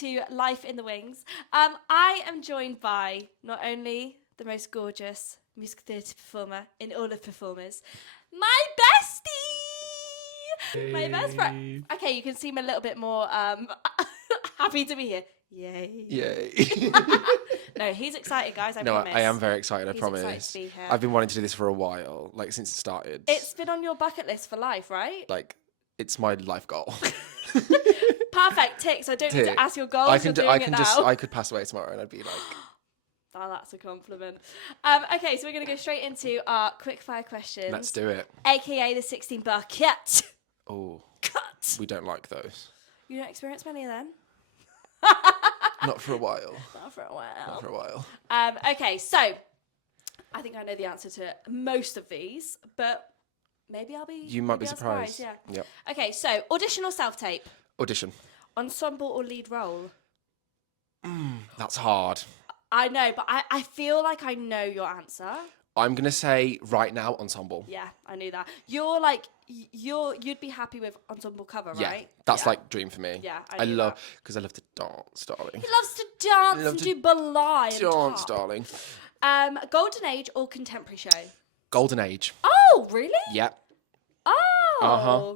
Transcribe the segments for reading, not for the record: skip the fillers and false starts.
to Life in the Wings. I am joined by not only the most gorgeous musical theatre performer in all of performers, my bestie! My best friend. Okay, you can seem a little bit more happy to be here. Yay. Yay. No, he's excited, guys. I No, promise. I am very excited, I He's promise. excited to be here. I've been wanting to do this for a while, like since it started. It's been on your bucket list for life, right? Like, it's my life goal. Perfect, tick. So I don't need to ask your goals. I could pass away tomorrow and I'd be like... Oh, that's a compliment. Okay, so we're going to go straight into our quickfire questions. Let's do it. AKA the 16-bar cut. Oh. Cut. We don't like those. You don't experience many of them? Not for a while. Not for a while. Not for a while. Okay, so I think I know the answer to most of these, but maybe I'll be... You might be surprised. Yeah. Yep. Okay, so audition or self-tape? Audition. Ensemble or lead role? That's hard. I know, but I feel like I know your answer. I'm going to say right now, ensemble. Yeah, I knew that. You're like, you'd be happy with ensemble cover, Yeah, right? that's like dream for me. Yeah, I love, because I love to dance, darling. He loves to dance and do ballet and Dance, top. darling. Golden Age or contemporary show? Golden Age. Oh, really? Yep. Oh. Uh-huh.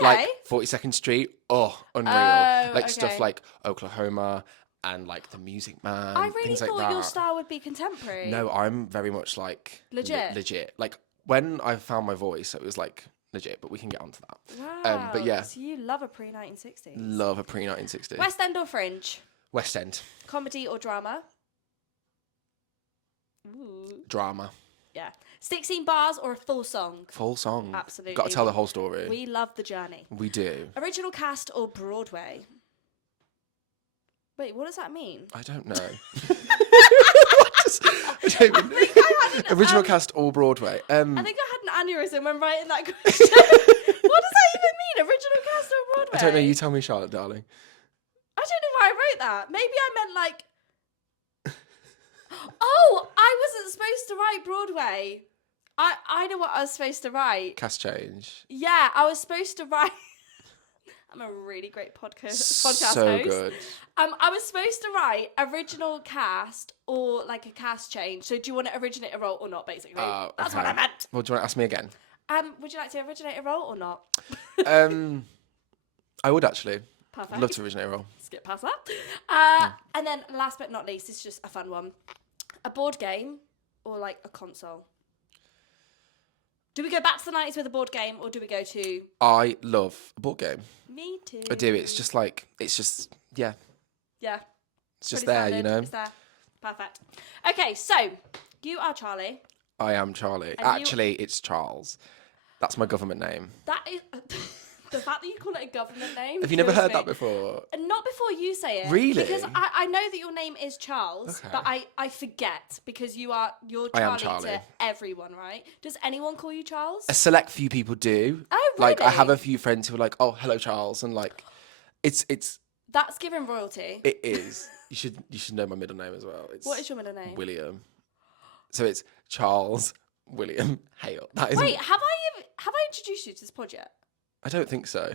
Okay. Like 42nd Street. Oh, unreal. Like stuff like Oklahoma and like The Music Man. I really things like thought that. your style would be contemporary. No, I'm very much like... Legit? Legit. Like when I found my voice, it was like legit, but we can get onto that. Wow. But yeah. So you love a pre-1960s. Love a pre-1960s. West End or Fringe? West End. Comedy or drama? Ooh. Drama. Yeah. 16 bars or a full song? Full song. Absolutely. Got to tell the whole story. We love the journey. We do. Original cast or Broadway? Wait, what does that mean? I don't know. Original cast or Broadway? I think I had an aneurysm when writing that question. What does that even mean? Original cast or Broadway? I don't know. You tell me, Charlotte, darling. I don't know why I wrote that. Maybe I meant like... Oh, I wasn't supposed to write Broadway. I know what I was supposed to write. Cast change. Yeah, I was supposed to write... I'm a really great podcast So host. good. I was supposed to write original cast or like a cast change. So do you want to originate a role or not, basically? That's what I meant. Well, do you want to ask me again? Would you like to originate a role or not? I would actually. Perfect. I'd love to originate a role. Skip past that. And then last but not least, it's just a fun one. A board game or like a console? Do we go back to the 90s with a board game or do we go to... I love a board game. Me too. I do. It's just, yeah. Yeah. It's just Pretty there, standard. you know? It's there. Perfect. Okay, so you are Charlie. I am Charlie. And Actually, it's Charles. That's my government name. That is... The fact that you call it a government name... Have you never kills heard me. that before? Not before you say it. Really? Because I know that your name is Charles, Okay. but I forget because you're Charlie, I am Charlie to everyone, right? Does anyone call you Charles? A select few people do. Oh, really? Like, I have a few friends who are like, oh, hello, Charles. And like, it's... That's given royalty. It is. You should know my middle name as well. What is your middle name? William. So it's Charles William Hale. That is. Wait, have I introduced you to this pod yet? I don't think so.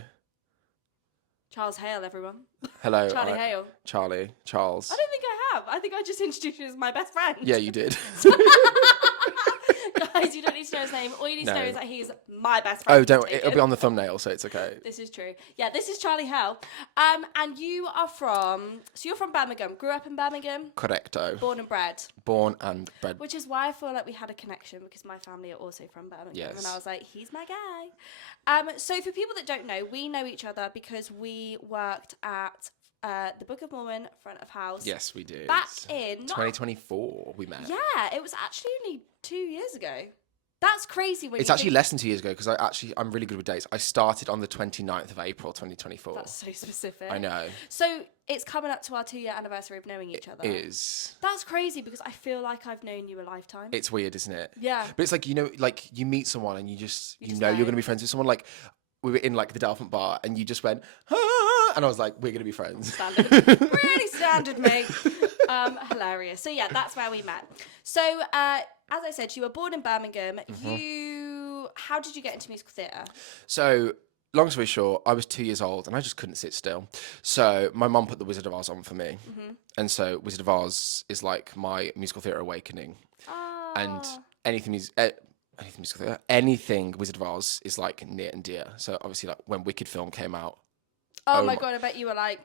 Charles Hale, everyone. Hello. Charlie Hale. Charlie. Charles. I don't think I have. I think I just introduced you as my best friend. Yeah, you did. Guys, you don't need to know his name. All you need to know No. is that he's my best friend. Oh, don't. It'll be on the thumbnail, so it's okay. This is true. Yeah, this is Charlie Hale. And you are from... So you're from Birmingham. Grew up in Birmingham? Correcto. Born and bred. Born and bred. Which is why I feel like we had a connection because my family are also from Birmingham. Yes. And I was like, he's my guy. So for people that don't know, we know each other because we worked at the Book of Mormon, front of house. Yes, we did. Back in... 2024, we met. Yeah, it was actually only 2 years ago. That's crazy. When It's actually less than 2 years ago because I'm really good with dates. I started on the 29th of April, 2024. That's so specific. I know. So it's coming up to our 2-year anniversary of knowing each other. It is. That's crazy because I feel like I've known you a lifetime. It's weird, isn't it? Yeah. But it's like, you know, like you meet someone and you just know know. you're going to be friends with someone. Like we were in like the Delphant bar and you just went, ah, and I was like, we're going to be friends. Standard. Really standard, mate. Hilarious. So yeah, that's where we met. So as I said, you were born in Birmingham. Mm-hmm. How did you get into musical theatre? So long story short, I was 2 years old and I just couldn't sit still. So my mum put The Wizard of Oz on for me. And so Wizard of Oz is like my musical theatre awakening. And anything musical theatre, anything Wizard of Oz is like near and dear. So obviously, like when Wicked film came out. Oh my God, I bet you were like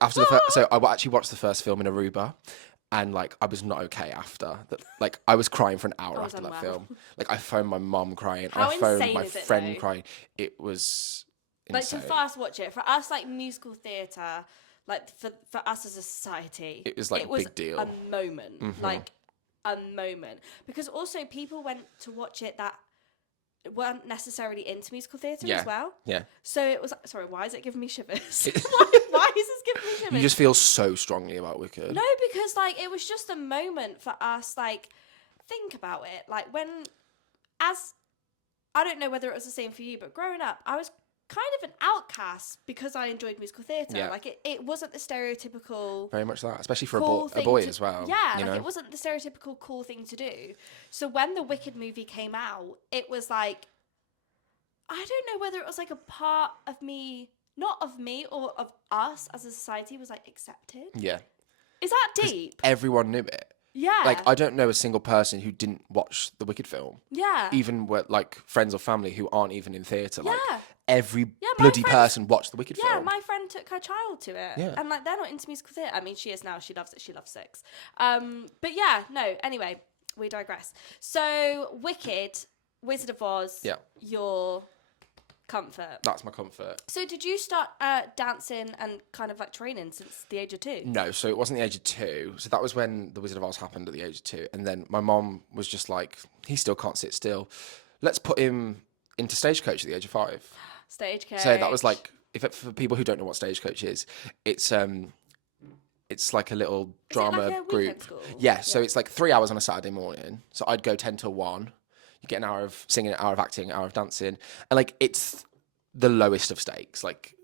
after the first, so I actually watched the first film in Aruba, and like I was not okay after that. Like I was crying for an hour after that film. Like I phoned my mum crying. How I phoned insane my is it, friend though? crying. It was like insane. to fast watch it for us, like musical theatre, like for us as a society. It was like a big deal. A moment, like a moment, because also people went to watch it that weren't necessarily into musical theatre as well. Yeah. So it was. Sorry, why is it giving me shivers? why is this giving me shivers? You just feel so strongly about Wicked. No, because like it was just a moment for us. Like, think about it. Like I don't know whether it was the same for you, but growing up, I was kind of an outcast because I enjoyed musical theatre. Yeah. Like it wasn't the stereotypical. Very much that, especially for cool a boy to, as well. Yeah, you like know? it wasn't the stereotypical cool thing to do. So when the Wicked movie came out, it was like, I don't know whether it was like a part of me, not of me or of us as a society, was like accepted. Yeah. Is that deep? Everyone knew it. Yeah. Like, I don't know a single person who didn't watch the Wicked film. Yeah. Even with, like, friends or family who aren't even in theatre. Like, Yeah. every my bloody friend- person watched the Wicked Yeah, film. my friend took her child to it. Yeah. And, like, they're not into musical theatre. I mean, she is now. She loves it. She loves Six. But, yeah, no. Anyway, we digress. So, Wicked, Wizard of Oz, your comfort. That's my comfort. So, did you start dancing and kind of, like, training since the age of 2? No, so it wasn't the age of 2. So that was when The Wizard of Oz happened at the age of 2. And then my mom was just like, he still can't sit still. Let's put him into Stagecoach at the age of 5. Stagecoach. So that was like, for people who don't know what Stagecoach is, it's like a little drama like a group. weekend school? Yeah, so it's like 3 hours on a Saturday morning. So I'd go 10 till 1. You get an hour of singing, an hour of acting, an hour of dancing. And like, it's the lowest of stakes. Like,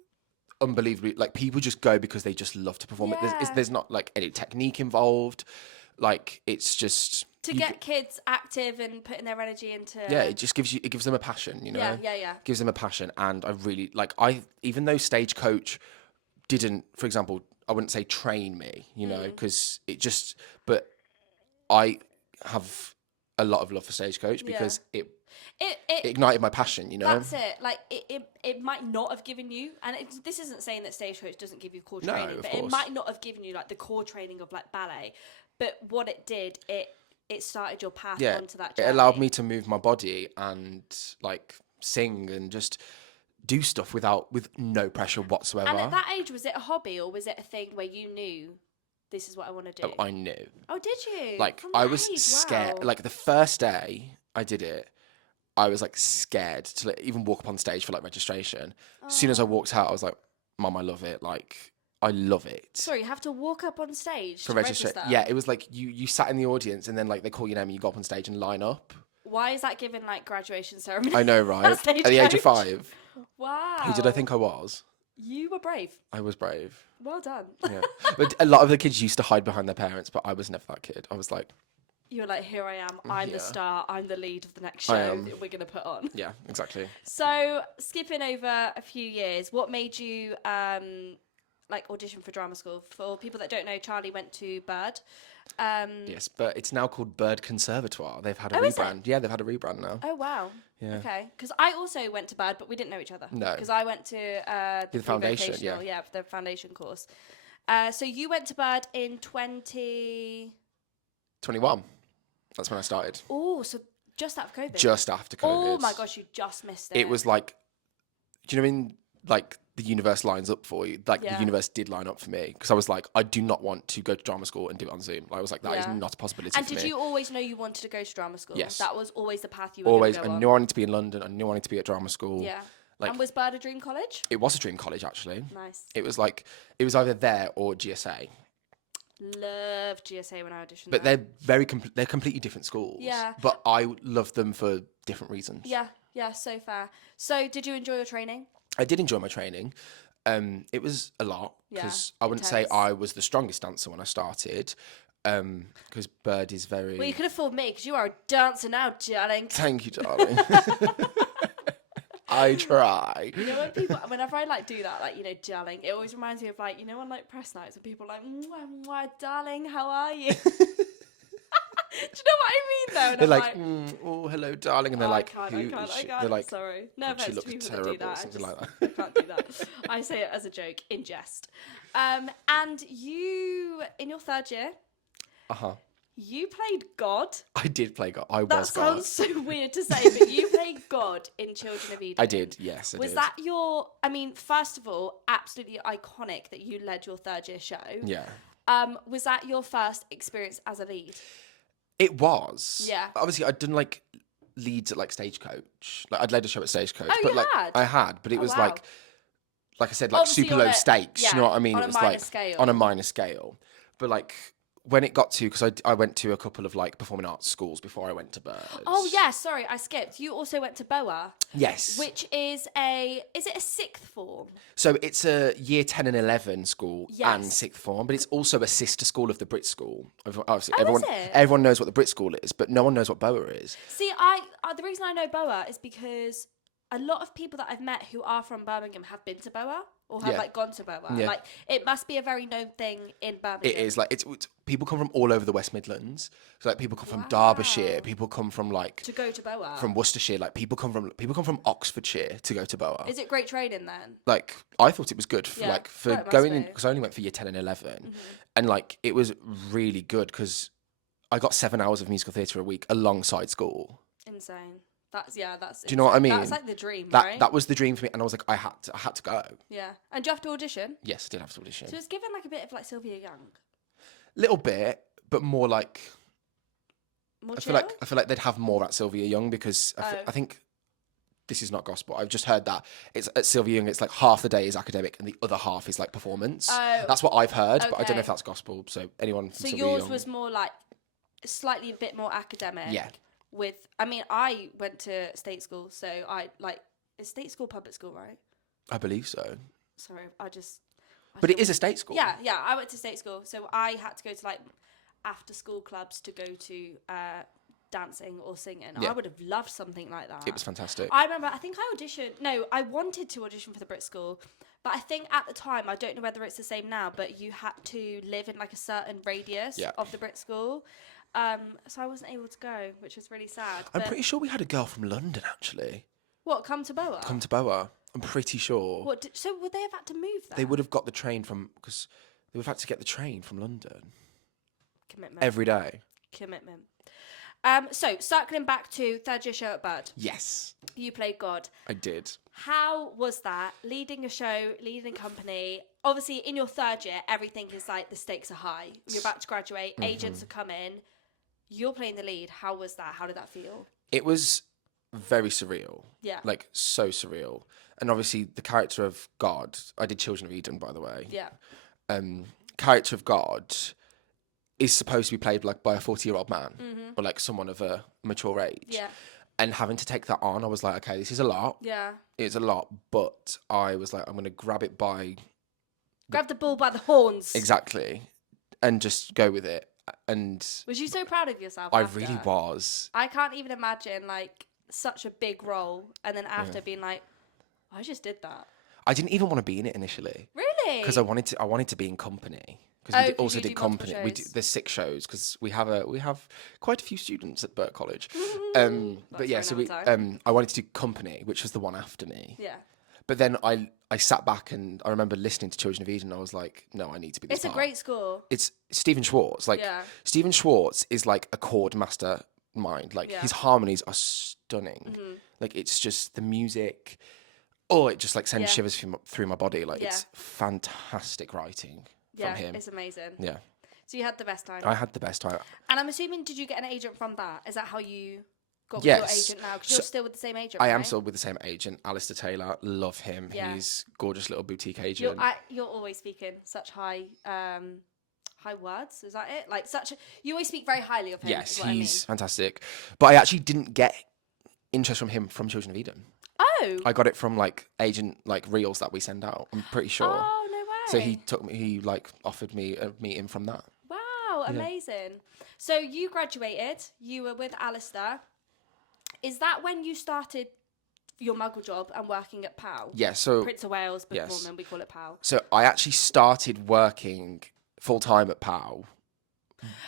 unbelievably, like people just go because they just love to perform it. There's not like any technique involved. Like, it's just to get kids active and putting their energy into. Yeah, it just gives them a passion, you know. Yeah. Gives them a passion, and I really like. Even though Stagecoach didn't, for example, I wouldn't say train me, you know, because it just. But I have a lot of love for Stagecoach because it ignited my passion, you know. That's it. Like it might not have given you, and this isn't saying that Stagecoach doesn't give you core training, but it might not have given you like the core training of like ballet. But what it did, it started your path onto that journey. It allowed me to move my body and like sing and just do stuff with no pressure whatsoever. And at that age, was it a hobby or was it a thing where you knew this is what I want to do? I knew. Oh, did you? Like, I was scared. Wow. Like, the first day I did it, I was, like, scared to like, even walk up on stage for, like, registration. As soon as I walked out, I was like, Mum, I love it. Like, I love it. Sorry, you have to walk up on stage for to register? Yeah, it was like you sat in the audience and then, like, they call your name and you go up on stage and line up. Why is that given, like, graduation ceremony? I know, right? At the age of 5. Wow. Who did I think I was? You were brave. I was brave. Well done. Yeah. But a lot of the kids used to hide behind their parents, but I was never that kid. I was like... You were like, here I am. I'm the star. I'm the lead of the next show that we're going to put on. Yeah, exactly. So, skipping over a few years, what made you like audition for drama school? For people that don't know, Charlie went to Bird. Yes, but it's now called Bird Conservatoire. They've had a is rebrand. Yeah, they've had a rebrand now. Oh, wow. Yeah. Okay. Because I also went to Bird, but we didn't know each other. No. Because I went to the foundation, the foundation course. So you went to Bird in 21. That's when I started. Oh, so just after COVID. Just after COVID. Oh my gosh, you just missed it. It was like, do you know when like the universe lines up for you? Like the universe did line up for me because I was like, I do not want to go to drama school and do it on Zoom. I was like, that is not a possibility And for me. did you always know you wanted to go to drama school? Yes. That was always the path you were always. going to go I on. knew I wanted to be in London. I knew I wanted to be at drama school. Yeah. Like, and was Bird a dream college? It was a dream college actually. Nice. It was like it was either there or GSA. Loved GSA when I auditioned. But they're they're completely different schools. Yeah. But I love them for different reasons. Yeah, so fair. So did you enjoy your training? I did enjoy my training. It was a lot because I wouldn't say intense. I was the strongest dancer when I started. Because Bird is very. Well, you could have fooled me because you are a dancer now, darling. Thank you, darling. I try. You know when people, whenever I like do that, like, you know, darling, it always reminds me of like, you know, on like press nights when people are like, mwah, mwah, darling, how are you? Do you know what I mean though? And They're I'm like, oh, hello, darling, and they're like, I can't. They're like, Sorry, no "God, she offense to looks people that do terrible," that. something like that. I can't do that. I say it as a joke, in jest. And you, in your third year, you played God. I did play God. I That was God. sounds so weird to say, but you played God in Children of Eden. I did, yes, I Was did. that your? I mean, first of all, absolutely iconic that you led your third year show. Yeah. Was that your first experience as a lead? It was. Yeah. Obviously, I'd done like leads at like Stagecoach. Like I'd led a show at Stagecoach. Oh, but you like had? I had, but it was wow. like I said, like Obviously super on low a- stakes. yeah, You know what I mean? on It a was minor like scale. on a minor scale. But like when it got to, because I went to a couple of like performing arts schools before I went to Birds. Oh yeah, sorry, I skipped. You also went to BOA. Yes. Which is it a sixth form? So it's a year 10 and 11 school and Yes. sixth form, but it's also a sister school of the Brit School. Obviously, Oh, is it? everyone knows what the Brit School is, but no one knows what BOA is. See, the reason I know BOA is because a lot of people that I've met who are from Birmingham have been to BOA or have Yeah. like gone to BOA. Yeah. Like it must be a very known thing in Birmingham. It is like it's people come from all over the West Midlands. So like people come from Wow. Derbyshire, people come from like to go to BOA. from Worcestershire, like people come from Oxfordshire to go to BOA. Is it great training then? Like I thought it was good for Yeah. for Oh, it must going in be. because I only went for year 10 and 11, and like it was really good because I got 7 hours of musical theatre a week alongside school. Insane. That's Do you know what I mean? That's like the dream, That right? that was the dream for me, and I was like, I had to go. Yeah. And do you have to audition? Yes, I did have to audition. So it's given like a bit of like Sylvia Young. Little bit, but more like More I chill? feel like they'd have more at Sylvia Young because I think this is not gospel. I've just heard that it's at Sylvia Young. It's like half the day is academic and the other half is like performance. Oh, That's what I've heard, but I don't okay. know if that's gospel. So anyone from So Sylvia yours Young, was more like slightly a bit more academic. Yeah. I mean, I went to state school, so is state school public school, right? I believe so. Sorry, But it is a state school. Yeah, I went to state school, so I had to go to like after school clubs to go to dancing or singing. Yeah. I would have loved something like that. It was fantastic. I remember, I think I wanted to audition for the Brit School, but I think at the time, I don't know whether it's the same now, but you had to live in like a certain radius Yeah. of the Brit School. So I wasn't able to go, which was really sad. I'm But pretty sure we had a girl from London actually What, come to BOA? come to BOA. I'm pretty sure. So would they have had to move there? They would have got the train because they would have had to get the train from London Commitment. every day. Commitment. So circling back to third year show at Bird, Yes, you played God. I did. How was that, leading a show, leading a company? Obviously, in your third year, everything is like the stakes are high. You're about to graduate, agents are coming. You're playing the lead. How was that? How did that feel? It was very surreal. Yeah. Like so surreal. And obviously the character of God, I did Children of Eden, by the way. Yeah. Character of God is supposed to be played like by a 40-year-old man or like someone of a mature age. Yeah. And having to take that on, I was like, okay, this is a lot. Yeah. It's a lot, but I was like, I'm going to grab it by... Grab the bull by the horns. Exactly. And just go with it. And Was you so proud of yourself? I after? really was. I can't even imagine like such a big role and then after being like, I just did that. I didn't even want to be in it initially. Really? Because I wanted to be in company. Because we 'cause also you did do multiple company. shows. There's 6 shows because we have quite a few students at Burt College. But yeah, so I wanted to do company, which was the one after me. Yeah. But then I sat back and I remember listening to Children of Eden. And I was like, no, I need to be this It's a part. great score. It's Stephen Schwartz. Like Yeah. Stephen Schwartz is like a chord master mind. Like Yeah. his harmonies are stunning. Like it's just the music. Oh, it just like sends Yeah. shivers through my body. Like Yeah. it's fantastic writing Yeah, from him. it's amazing. Yeah, So you had the best time. I had the best time. And I'm assuming, did you get an agent from that? Is that how you got with Yes. your agent now? Because So- you're still with the same agent, I am right? still with the same agent, Alistair Taylor. Love him. Yeah. He's gorgeous little boutique agent. You're always speaking such high words. Is that it? Like you always speak very highly of him. Yes, is what he's fantastic. But I actually didn't get interest from him from Children of Eden. Oh. I got it from like agent like reels that we send out. I'm pretty sure. Oh, no way. So he like offered me a meeting from that. Wow, amazing. So you graduated. You were with Alistair. Is that when you started your muggle job and working at POW. Yeah, so Prince of Wales, Book of yes. Mormon, we call it POW. So I actually started working full time at POW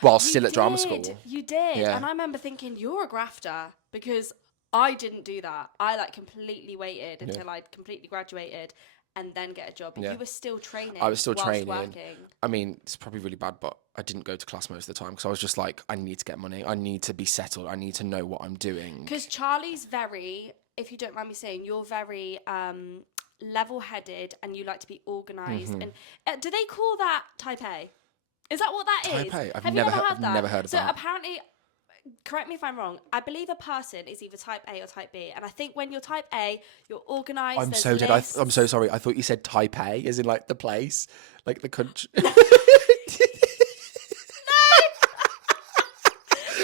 while still at drama school. You did. Yeah. And I remember thinking, you're a grafter, because I didn't do that. I like completely waited until I'd completely graduated and then get a job. But you were still training. I was still whilst training. Working. I mean, it's probably really bad, but I didn't go to class most of the time because I was just like, I need to get money. I need to be settled. I need to know what I'm doing. Because Charlie's very, if you don't mind me saying, you're very level-headed and you like to be organised. Mm-hmm. And do they call that Type A? Is that what that is? Type A? I've Have never you heard had that? never heard of so that. Apparently, correct me if I'm wrong, I believe a person is either Type A or Type B. And I think when you're Type A, you're organised. I'm there's so dead. lists. I'm so sorry. I thought you said Taipei, as in like the place, like the country.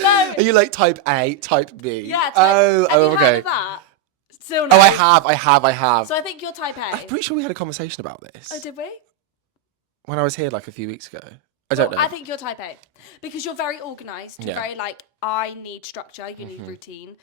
No. Are you like Type A, Type B? Yeah. Oh, have you okay. heard of that? Still no. Oh, I have. So I think you're Type A. I'm pretty sure we had a conversation about this Oh, did we? when I was here like a few weeks ago. I don't know. I think you're Type A because you're very organised. You're very like, I need structure. You need routine,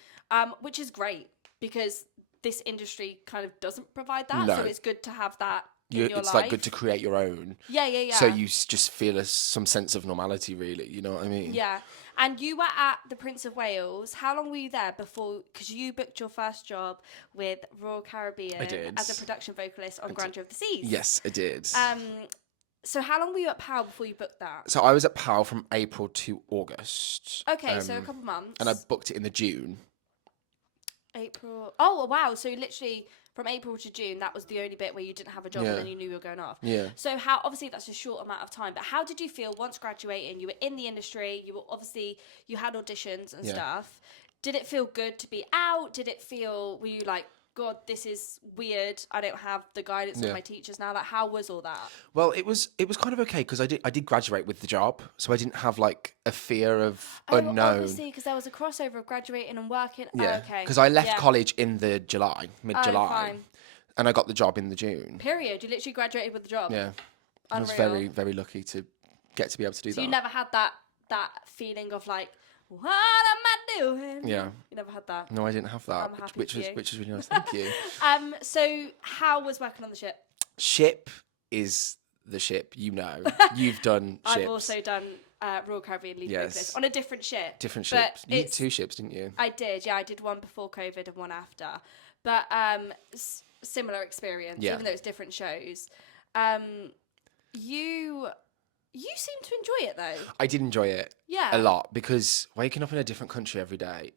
which is great because this industry kind of doesn't provide that. No. So it's good to have that in your it's life. like good to create your own. Yeah. So you just feel some sense of normality, really. You know what I mean? Yeah. And you were at the Prince of Wales. How long were you there before? Because you booked your first job with Royal Caribbean as a production vocalist on Grandeur of the Seas. Yes, I did. So how long were you at POW before you booked that? So I was at PAL from April to August. Okay, so a couple months. And I booked it in the June. April. Oh, wow. So literally from April to June, that was the only bit where you didn't have a job and then you knew you were going off. Yeah. So how, obviously that's a short amount of time, but how did you feel once graduating? You were in the industry, you had auditions and stuff. Did it feel good to be out? Were you like, God, this is weird. I don't have the guidance of my teachers now. Like, how was all that? Well, it was kind of okay because I did graduate with the job, so I didn't have like a fear of unknown. Obviously, because there was a crossover of graduating and working. Yeah, okay. because I left college in the mid-July, fine. and I got the job in the June. Period. You literally graduated with the job. Yeah, I was Unreal. very, very lucky to get to be able to do So that. you never had that feeling of like, what am I doing? Yeah. You never had that. No, I didn't have that, I'm happy which for was you. really nice. Thank you. So how was working on the ship? Ship is the ship, you know. You've done ships. I've also done Royal Caribbean lead Yes. vocalist on a different ship. Different But ships. You did 2 ships, didn't you? I did, yeah. I did one before COVID and one after. But similar experience, even though it's different shows. You seem to enjoy it though. I did enjoy it Yeah. a lot because waking up in a different country every day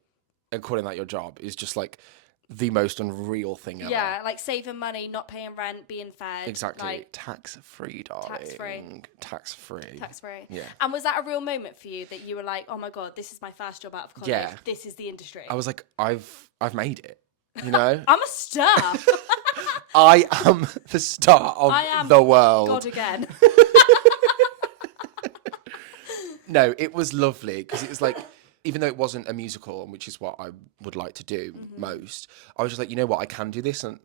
and calling that your job is just like the most unreal thing ever. Yeah, like saving money, not paying rent, being fed. Exactly. Like, Tax-free, darling. Tax-free. Tax-free. tax-free. Yeah. And was that a real moment for you that you were like, oh my God, this is my first job out of college. Yeah. This is the industry. I was like, I've made it. You know? I'm a star. I am the star of the world. God again. No, it was lovely because it was like, even though it wasn't a musical, which is what I would like to do most, I was just like, you know what, I can do this, and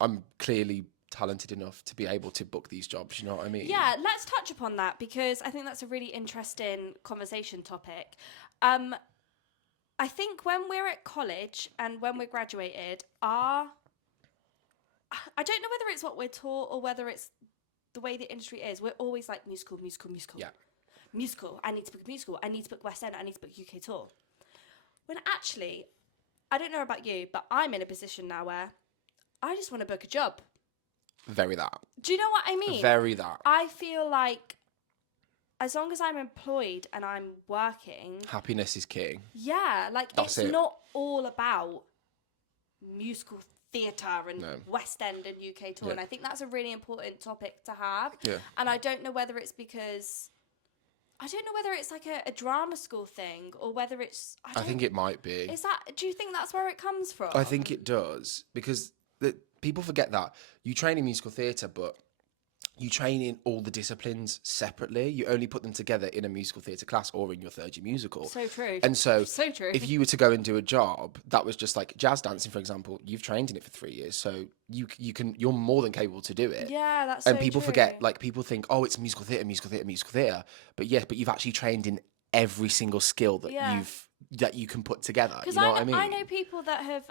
I'm clearly talented enough to be able to book these jobs. You know what I mean? Yeah, let's touch upon that because I think that's a really interesting conversation topic. I think when we're at college and when we're graduated, I don't know whether it's what we're taught or whether it's the way the industry is. We're always like musical. Yeah. Musical. I need to book a musical. I need to book West End. I need to book UK tour. When actually, I don't know about you, but I'm in a position now where I just want to book a job. Very that. Do you know what I mean? Very that. I feel like as long as I'm employed and I'm working, Happiness is king. yeah, like That's it's it. not all about musical theatre and No. West End and UK tour. Yeah. And I think that's a really important topic to have. Yeah. And I don't know whether it's because like a drama school thing or whether it's I think it might be. do you think that's where it comes from? I think it does because people forget that you train in musical theatre, but you train in all the disciplines separately. You only put them together in a musical theatre class or in your third year musical. So true. And so true. if you were to go and do a job that was just like jazz dancing, for example, you've trained in it for 3 years, so you're more than capable to do it. Yeah, that's and so people true. forget, like people think, oh, it's musical theatre. But you've actually trained in every single skill that that you can put together. You Because know what I mean? I know people that have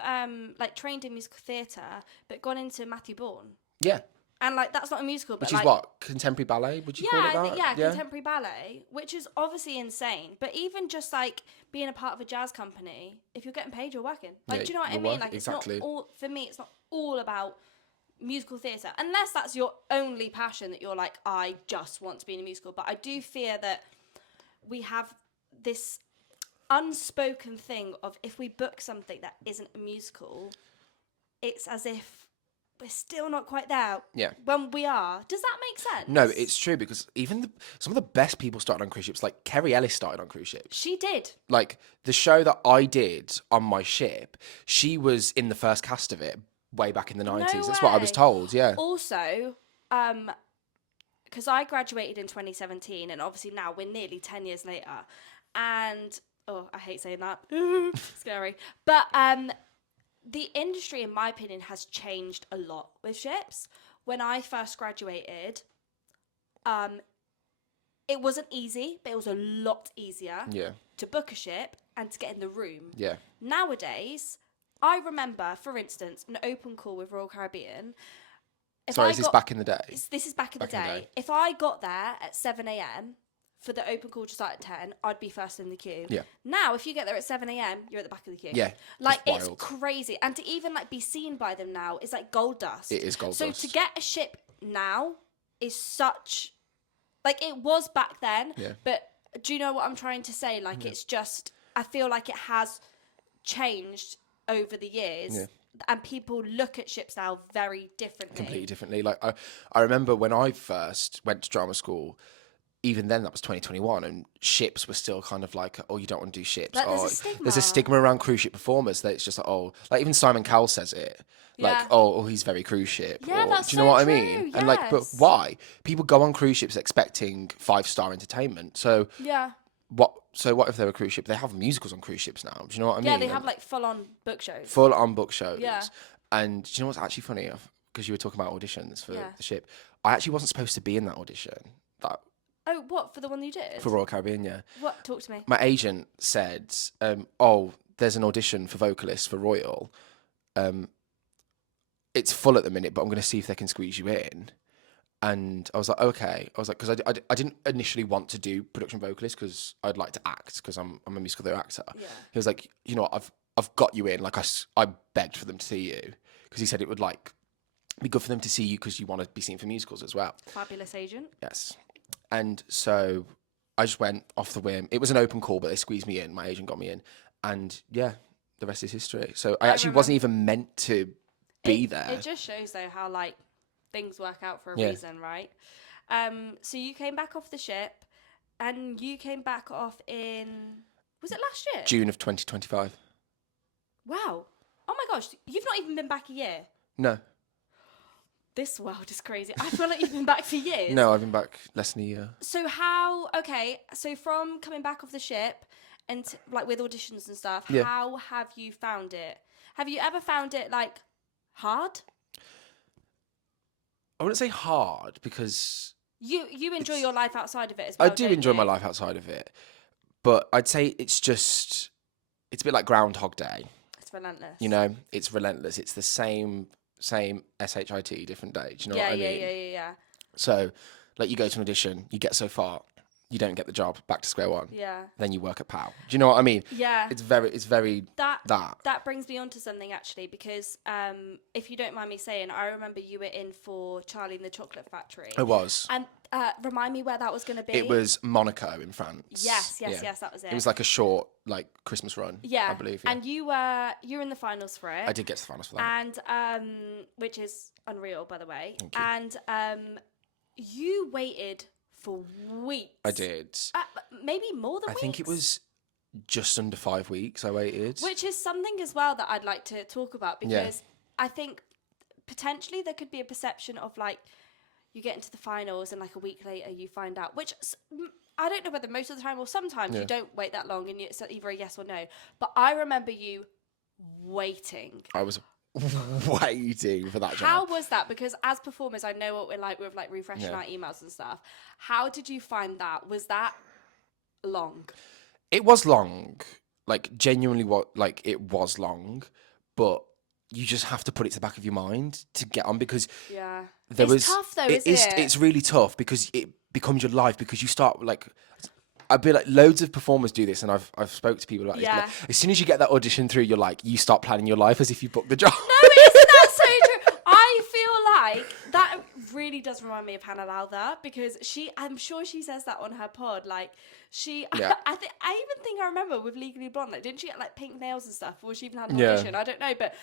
like trained in musical theatre but gone into Matthew Bourne. Yeah. And like that's not a musical, but Which like, is what? Contemporary ballet, would you call it that? Contemporary ballet, which is obviously insane. But even just like being a part of a jazz company, if you're getting paid, you're working. Like, Yeah, do you know what I you're mean? working, Like, exactly. it's not all, for me, it's not all about musical theatre. Unless that's your only passion that you're like, I just want to be in a musical. But I do fear that we have this unspoken thing of if we book something that isn't a musical, it's as if we're still not quite there. Yeah. When we are. Does that make sense? No, it's true because even some of the best people started on cruise ships. Like Kerry Ellis started on cruise ships. She did. Like the show that I did on my ship, she was in the first cast of it way back in the 90s. That's what I was told. Yeah. Also, because I graduated in 2017, and obviously now we're nearly 10 years later, and I hate saying that, scary, but the industry, in my opinion, has changed a lot with ships. When I first graduated, it wasn't easy, but it was a lot easier to book a ship and to get in the room. Yeah. Nowadays, I remember, for instance, an open call with Royal Caribbean. Sorry, is this back in the day? This is back in the day. If I got there at 7 a.m, for the open call to start at 10, I'd be first in the queue. Yeah. Now, if you get there at 7 a.m, you're at the back of the queue. Yeah. Like, it's crazy. And to even, like, be seen by them now is, like, gold dust. It is gold dust. So to get a ship now is such... Like, it was back then. Yeah. But do you know what I'm trying to say? Like, it's just... I feel like it has changed over the years. Yeah. And people look at ships now very differently. Completely differently. Like, I remember when I first went to drama school... Even then, that was 2021, and ships were still kind of like, oh, you don't want to do ships. Like, there's a stigma around cruise ship performers that it's just like, oh, like even Simon Cowell says it. Like, oh, he's very cruise ship. Yeah, that's do you know what true, I mean? yes. And like, but why? People go on cruise ships expecting 5-star entertainment. So what if they're a cruise ship? They have musicals on cruise ships now. Do you know what I mean? Yeah, they have like full-on book shows. Full-on book shows. Yeah. And do you know what's actually funny? Because you were talking about auditions for the ship. I actually wasn't supposed to be in that audition. Oh, what? For the one that you did? For Royal Caribbean, yeah. What? Talk to me. My agent said, there's an audition for vocalists for Royal. It's full at the minute, but I'm going to see if they can squeeze you in. And I was like, okay. I was like, because I didn't initially want to do production vocalist because I'd like to act because I'm a musical theatre actor. Yeah. He was like, you know what, I've got you in. Like I begged for them to see you because he said it would like be good for them to see you because you want to be seen for musicals as well. Fabulous agent. Yes. And so I just went off the whim. It was an open call, but they squeezed me in. My agent got me in. And yeah, the rest is history. So I actually wasn't even meant to be there. It just shows, though, how, like, things work out for a reason, right? So you came back off the ship, and you came back off in... Was it last year? June of 2025. Wow. Oh, my gosh. You've not even been back a year. No. This world is crazy. I feel like you've been back for years. No, I've been back less than a year. So so from coming back off the ship and like with auditions and stuff, how have you found it? Have you ever found it like hard? I wouldn't say hard because... You enjoy your life outside of it as well, I do enjoy my life outside of it. But I'd say it's a bit like Groundhog Day. It's relentless. You know, it's relentless. It's the same SHIT, different day. Do you know what I mean? Yeah. So, like, you go to an audition, you get so far, you don't get the job, back to square one. Yeah. Then you work at POW. Do you know what I mean? Yeah. It's very That brings me on to something, actually, because if you don't mind me saying, I remember you were in for Charlie and the Chocolate Factory. I was. And remind me where that was going to be. It was Monaco in France. Yes, that was it. It was like a short, like, Christmas run, I believe. Yeah. And you were in the finals for it. I did get to the finals for that. And, which is unreal, by the way. Thank you. And you waited for weeks. I did. Maybe more than weeks. I think it was just under 5 weeks I waited. Which is something as well that I'd like to talk about because I think potentially there could be a perception of like you get into the finals and like a week later you find out, which I don't know whether most of the time or sometimes you don't wait that long and it's either a yes or no. But I remember you waiting. I was waiting for that job. How was that? Because as performers, I know what we're like with like refreshing our emails and stuff. How did you find that? Was that long? It was long. like genuinely what like it was long, but you just have to put it to the back of your mind to get on because Yeah. there It's was tough though, isn't it? It's really tough because it becomes your life because you start like. I'd be like, loads of performers do this, and I've spoke to people about this. Yeah. Like, as soon as you get that audition through, you're like, you start planning your life as if you booked the job. No, isn't that so true? I feel like that really does remind me of Hannah Lowther because I'm sure she says that on her pod. Like Yeah. I even think I remember with Legally Blonde. Like, didn't she get like pink nails and stuff, or she even had an Yeah. audition? I don't know, but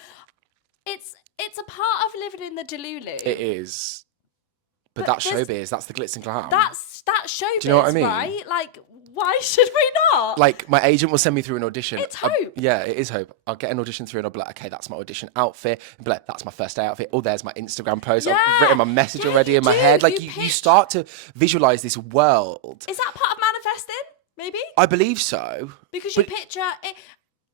it's a part of living in the Delulu. It is. But But that's showbiz. That's the glitz and glam. That's showbiz, Do you know what I mean? right? Like, why should we not? Like, my agent will send me through an audition. It's hope. Yeah, it is hope. I'll get an audition through and I'll be like, okay, that's my audition outfit. And be like, that's my first day outfit. Oh, there's my Instagram post. I've Yeah. written my message Yeah, already you in my do. head. Like, You you pitch- start to visualize this world. Is that part of manifesting? Maybe I believe so. because you but- picture it,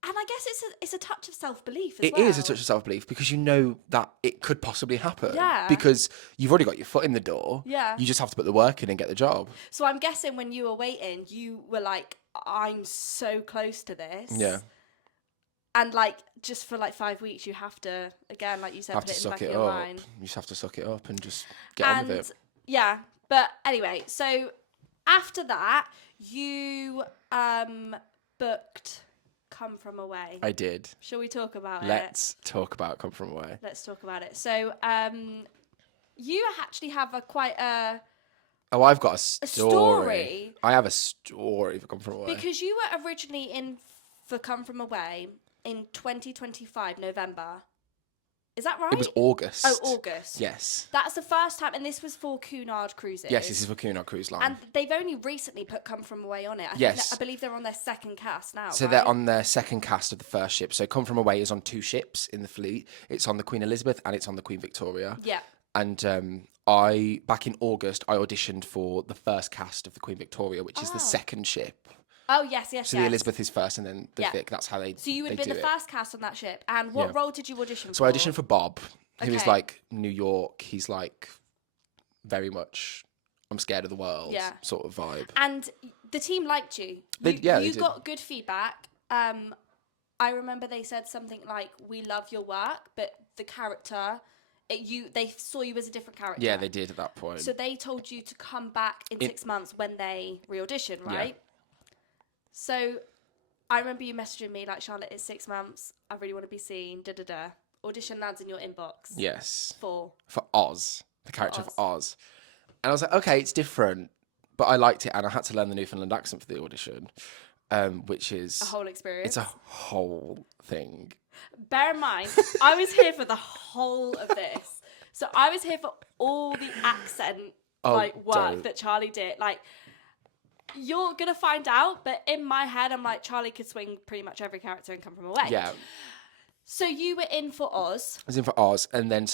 and I guess it's a touch of self-belief as It well. is a touch of self-belief because you know that it could possibly happen. Yeah. Because you've already got your foot in the door. Yeah. You just have to put the work in and get the job. So I'm guessing when you were waiting, you were like, I'm so close to this. Yeah. And like, just for like 5 weeks, you have to, again, like you said, Have put to it in the back suck of it your up. mind. You just have to suck it up and just get on with it. Yeah, but anyway, so after that, you booked Come From Away. I did. Shall we talk about it? Let's talk about Come From Away. Let's talk about it. So, you actually have quite a Oh, I've got a story. I have a story for Come From Away. because you were originally in for Come From Away in 2025 November. Is that right? It was August. Oh, August. Yes. That's the first time, and this was for Cunard Cruises. Yes, this is for Cunard Cruise Line. And they've only recently put Come From Away on it. Yes. I believe they're on their second cast now. So right? they're on their second cast of the first ship. So Come From Away is on 2 ships in the fleet. It's on the Queen Elizabeth and it's on the Queen Victoria. Yeah. And back in August, I auditioned for the first cast of the Queen Victoria, which is the second ship. Oh, yes, yes, So yes. the Elizabeth is first and then the Yeah. Vic. That's how they So you would they have been do the it. first cast on that ship. And what Yeah. role did you audition So for? I auditioned for Bob. He was Okay. like New York. He's like very much I'm scared of the world sort of vibe. And the team liked you. They You did. got good feedback. I remember they said something like, "We love your work, but the character, they saw you as a different character." Yeah, they did at that point. So they told you to come back in 6 months when they re-audition, right? So I remember you messaging me like, "Charlotte, it's 6 months. I really want to be seen." Da da da. Audition lands in your inbox. Yes. For Oz, the character Oz. of Oz. And I was like, okay, it's different, but I liked it, and I had to learn the Newfoundland accent for the audition, which is a whole experience. it's a whole thing. Bear in mind, I was here for the whole of this. So I was here for all the accent work don't. that Charlie did. Like, you're gonna find out, but in my head, I'm like, Charlie could swing pretty much every character and Come From Away. Yeah. So you were in for Oz. I was in for Oz, and then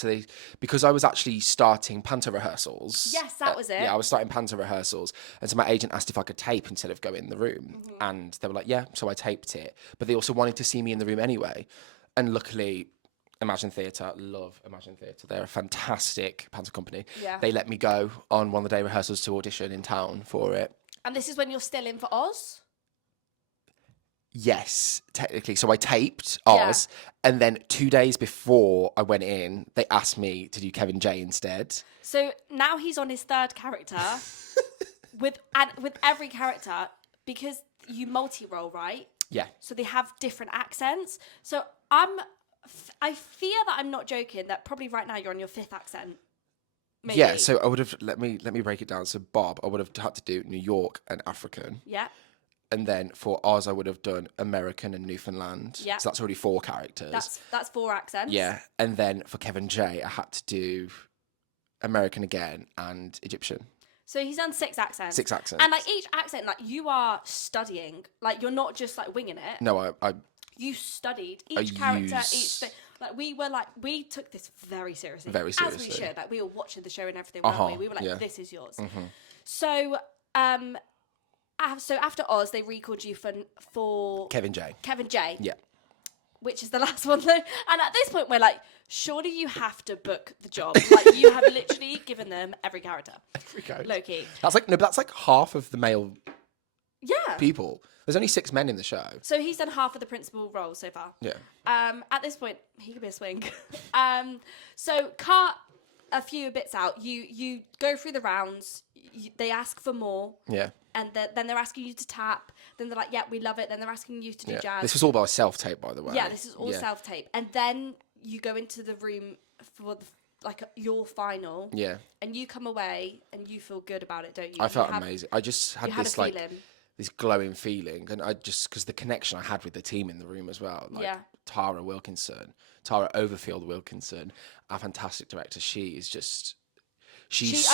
because I was actually starting panto rehearsals. Yes, that was it. Yeah, I was starting panto rehearsals, and so my agent asked if I could tape instead of go in the room, and they were like, "Yeah," so I taped it. But they also wanted to see me in the room anyway, and luckily, Imagine Theatre, love Imagine Theatre. They're a fantastic panto company. Yeah. They let me go on one of the day rehearsals to audition in town for it. And this is when you're still in for Oz? Yes, technically. So I taped Oz, and then 2 days before I went in, they asked me to do Kevin J instead. So now he's on his third character with every character because you multi-role, right? Yeah. So they have different accents. So I fear that I'm not joking, that probably right now you're on your 5th accent. Maybe. Yeah, so I would have let me break it down. So Bob, I would have had to do New York and African. Yeah. And then for Oz, I would have done American and Newfoundland. Yeah. So that's already 4 characters. That's 4 accents. Yeah. And then for Kevin J, I had to do American again and Egyptian. So he's done 6 accents. 6 accents. And like each accent, like you are studying. Like you're not just like winging it. No, I You studied each character, use- each thing. Like we took this very seriously. Very As we seriously. should. Like we were watching the show and everything, weren't we? We were like, yeah. this is yours. So so after Oz, they recalled you for Kevin J. Kevin J. Yeah. Which is the last one though. And at this point we're like, surely you have to book the job. Like you have literally given them every character. Low-key. That's like half of the male Yeah. people. There's only 6 men in the show. So he's done half of the principal role so far. Yeah. At this point, he could be a swing. So cut a few bits out. You go through the rounds. They ask for more. Yeah. And then they're asking you to tap. Then they're like, yeah, we love it. Then they're asking you to do jazz. This was all by self-tape, by the way. Yeah, this is all self-tape. And then you go into the room for your final. Yeah. And you come away and you feel good about it, don't you? I felt amazing. I just had this a feeling. this glowing feeling, and I just, because the connection I had with the team in the room as well, like Tara Overfield Wilkinson, our fantastic director, she's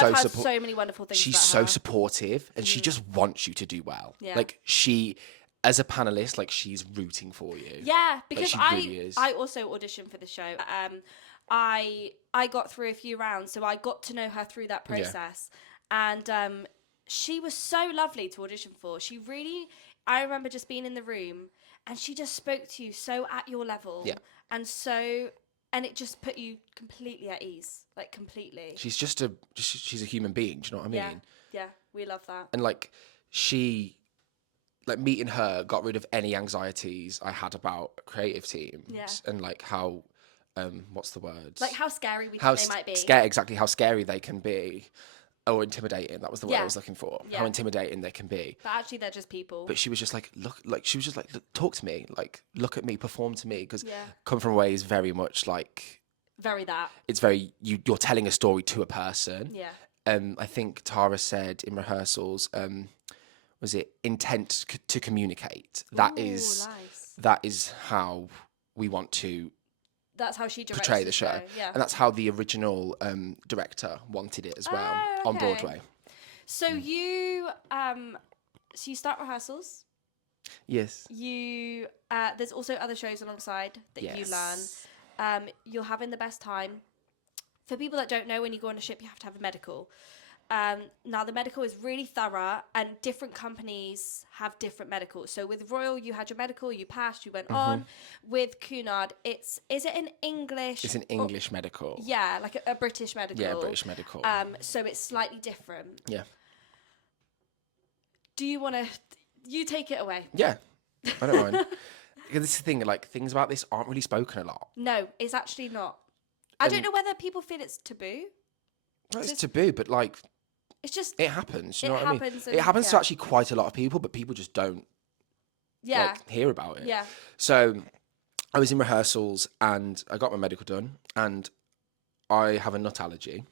I've heard so many wonderful things. She's about so her. supportive, and she just wants you to do well. Yeah. Like she, as a panelist, like she's rooting for you. Yeah, because like, she really is. I also auditioned for the show. I got through a few rounds, so I got to know her through that process, and she was so lovely to audition for. She really, I remember just being in the room, and she just spoke to you so at your level, and it just put you completely at ease, like completely. She's she's a human being. Do you know what I mean? Yeah, we love that. And like meeting her got rid of any anxieties I had about creative teams, and like how, what's the word? Like how scary they might be. Exactly how scary they can be. Or intimidating. That was the word I was looking for. Yeah. How intimidating they can be. But actually, they're just people. But she was just like, talk to me. Like, look at me, perform to me. Because Come From Away is very much like... Very that. It's very... You're telling a story to a person. Yeah. I think Tara said in rehearsals, was it intent to communicate? Nice. That is how we want to... That's how she directs portray the show. Yeah. And that's how the original director wanted it as well on Broadway. So you start rehearsals. Yes. You there's also other shows alongside that you learn. You're having the best time. For people that don't know, when you go on a ship, you have to have a medical. Now the medical is really thorough, and different companies have different medicals. So with Royal, you had your medical, you passed, you went on. With Cunard, is it an English? It's an English medical. Yeah, like a British medical. Yeah, British medical. So it's slightly different. Yeah. Do you want to? You take it away. Yeah, I don't mind. Because this is the thing, like things about this aren't really spoken a lot. No, it's actually not. I don't know whether people feel it's taboo. No, it's taboo, but like. It's just... It happens, you know what I mean? And, it happens to actually quite a lot of people, but people just don't hear about it. Yeah. So I was in rehearsals and I got my medical done, and I have a nut allergy.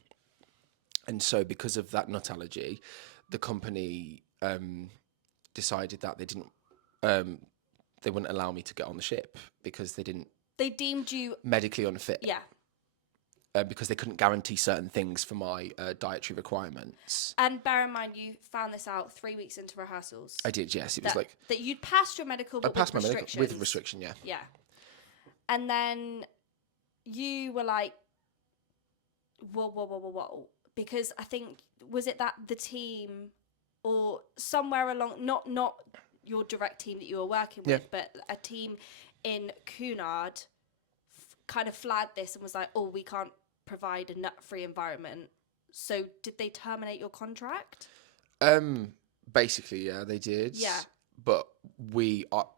And so because of that nut allergy, the company decided that they wouldn't allow me to get on the ship because they deemed you... medically unfit. Yeah. Because they couldn't guarantee certain things for my dietary requirements. And bear in mind, you found this out 3 weeks into rehearsals. I did, yes. It was like... That you'd passed your medical, but with restrictions. Medical with restriction, yeah. Yeah. And then you were like, whoa. Because I think, was it that the team or somewhere along, not your direct team that you were working with, but a team in Cunard kind of flagged this and was like, oh, we can't provide a nut-free environment. So did they terminate your contract? Basically, yeah, they did. Yeah. But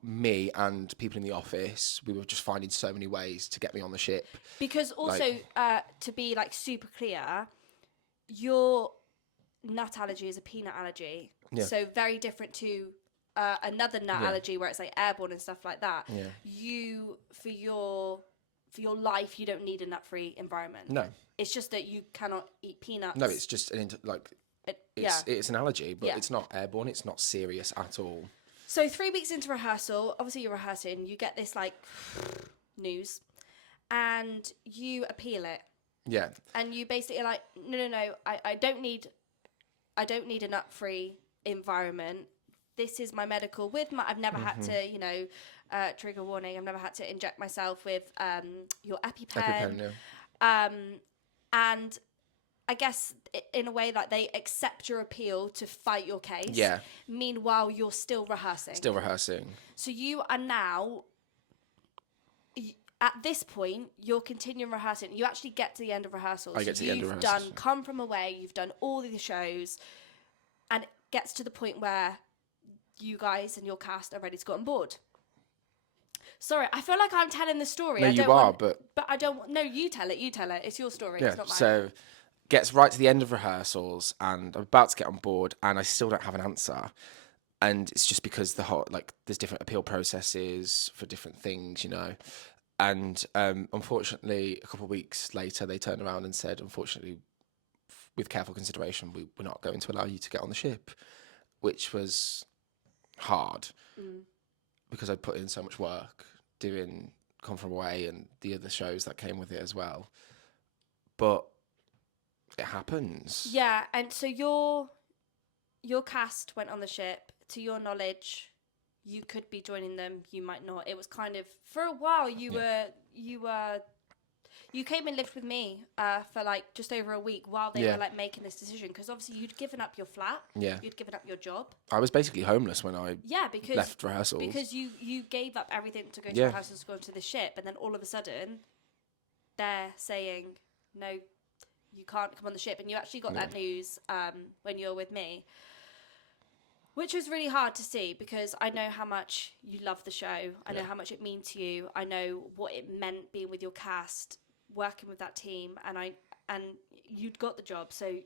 me and people in the office, we were just finding so many ways to get me on the ship. Because also, to be like super clear, your nut allergy is a peanut allergy. Yeah. So very different to another nut allergy where it's like airborne and stuff like that. Yeah. You, for your life, you don't need a nut-free environment. No. It's just that you cannot eat peanuts. No, it's just it's an allergy, but it's not airborne. It's not serious at all. So 3 weeks into rehearsal, obviously you're rehearsing, you get this like news, and you appeal it. Yeah. And you basically are like, no, I don't need a nut-free environment. This is my medical with my. I've never had to, trigger warning. I've never had to inject myself with your EpiPen. And I guess in a way that they accept your appeal to fight your case. Yeah. Meanwhile, you're still rehearsing. So you are now, at this point, you're continuing rehearsing. You actually get to the end of rehearsals. I get to the end of rehearsals. You've done Come From Away. You've done all of the shows. And it gets to the point where you guys and your cast are ready to go on board. Sorry, I feel like I'm telling the story. No, I you don't are, want, but I don't. No, you tell it. You tell it. It's your story. yeah. It's not mine. So gets right to the end of rehearsals, and I'm about to get on board, and I still don't have an answer. And it's just because there's different appeal processes for different things, you know. And unfortunately, a couple of weeks later, they turned around and said, unfortunately, with careful consideration, we're not going to allow you to get on the ship, which was hard because I'd put in so much work doing Come From Away and the other shows that came with it as well. But it happens. Yeah, and so your cast went on the ship. To your knowledge, you could be joining them. You might not. It was kind of for a while. You came and lived with me for like just over a week while they were like making this decision, because obviously you'd given up your flat. Yeah. You'd given up your job. I was basically homeless when I because left rehearsals. Because you gave up everything to go to rehearsals, to go to the ship, and then all of a sudden they're saying no, you can't come on the ship, and you actually got that news when you were with me. Which was really hard to see, because I know how much you love the show. I know how much it meant to you. I know what it meant being with your cast, working with that team, and you'd got the job, so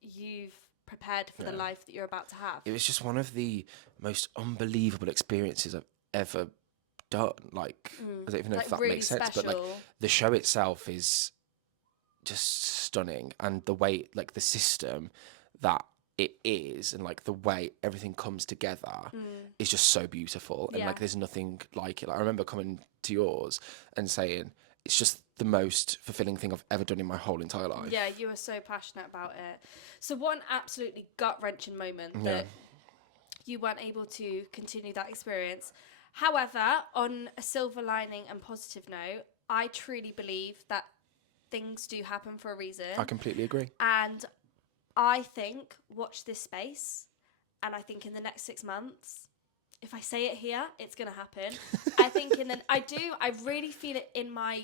you've prepared for the life that you're about to have. It was just one of the most unbelievable experiences I've ever done. Like, I don't even know if that really makes sense, but like the show itself is just stunning, and the way, like the system that it is, and like the way everything comes together is just so beautiful, and like there's nothing like it. Like, I remember coming to yours and saying it's just the most fulfilling thing I've ever done in my whole entire life. Yeah, you were so passionate about it. So one absolutely gut-wrenching moment that you weren't able to continue that experience. However, on a silver lining and positive note, I truly believe that things do happen for a reason. I completely agree. And I think, watch this space, and I think in the next 6 months, if I say it here, it's going to happen. I think I really feel it in my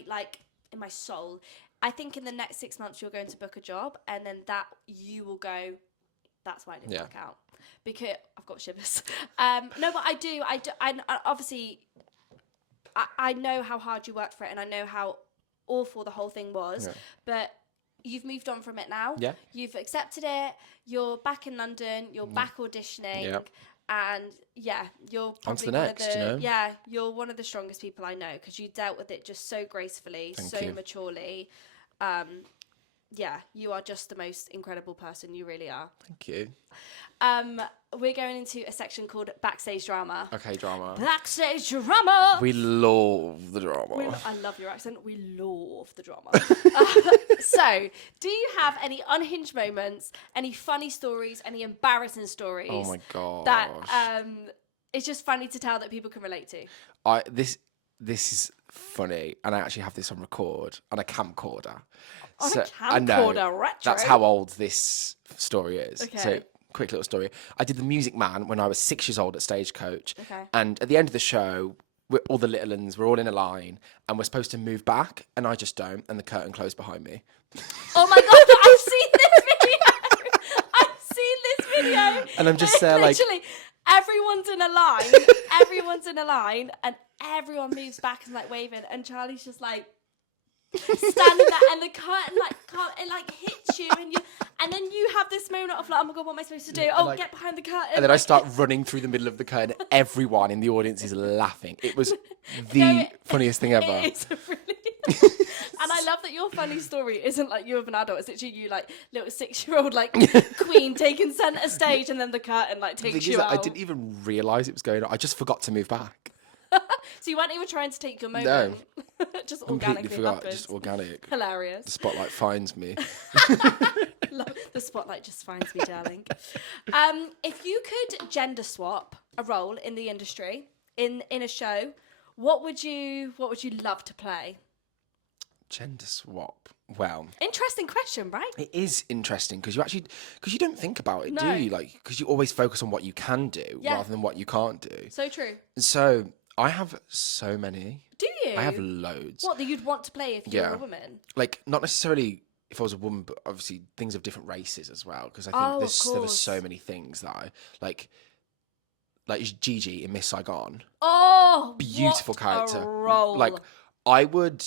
soul. I think in the next 6 months, you're going to book a job, and then that you will go, that's why I didn't work out. Because I've got shivers. No, but I do. I obviously, I know how hard you worked for it, and I know how awful the whole thing was, but you've moved on from it now. Yeah. You've accepted it. You're back in London. You're back auditioning. Yep. And you're probably on to the next, you're one of the strongest people I know, because you dealt with it just so gracefully, Thank you. Maturely. You are just the most incredible person. You really are. Thank you. We're going into a section called Backstage Drama. Okay, drama. Backstage Drama! We love the drama. I love your accent. We love the drama. So, do you have any unhinged moments, any funny stories, any embarrassing stories? Oh my god. That it's just funny to tell that people can relate to? This is funny, and I actually have this on record on a camcorder. On a camcorder, retro. That's how old this story is. Okay. So, quick little story. I did The Music Man when I was 6 years old at Stagecoach. Okay. And at the end of the show, all the little uns, we're all in a line, and we're supposed to move back, and I just don't, and the curtain closed behind me. Oh my god, I've seen this video! And I'm just there like... Literally, everyone's in a line, and everyone moves back and like waving, and Charlie's just like standing there, and the curtain hits you, and then you have this moment of like, oh my god, what am I supposed to do? Oh, get behind the curtain. And then I start running through the middle of the curtain. Everyone in the audience is laughing. It was the funniest thing ever. It is really. And I love that your funny story isn't like you of an adult. It's literally you, like little 6-year-old, like queen taking centre stage, and then the curtain like takes you out. I didn't even realise it was going on. I just forgot to move back. So you weren't even trying to take your moment. No. Just organically forgot. Happens. Just organic. Hilarious. The spotlight finds me. The spotlight just finds me, darling. If you could gender swap a role in the industry, in a show, what would you love to play? Gender swap. Well, interesting question, right? It is interesting, because you don't think about it, do you? Like, because you always focus on what you can do rather than what you can't do. So true. So I have so many. Do you? I have loads. What, that you'd want to play if you were a woman? Like, not necessarily if I was a woman, but obviously things of different races as well. Because I think there were so many things that I like. like Gigi in Miss Saigon. Oh, Beautiful what character. a role. Like, I would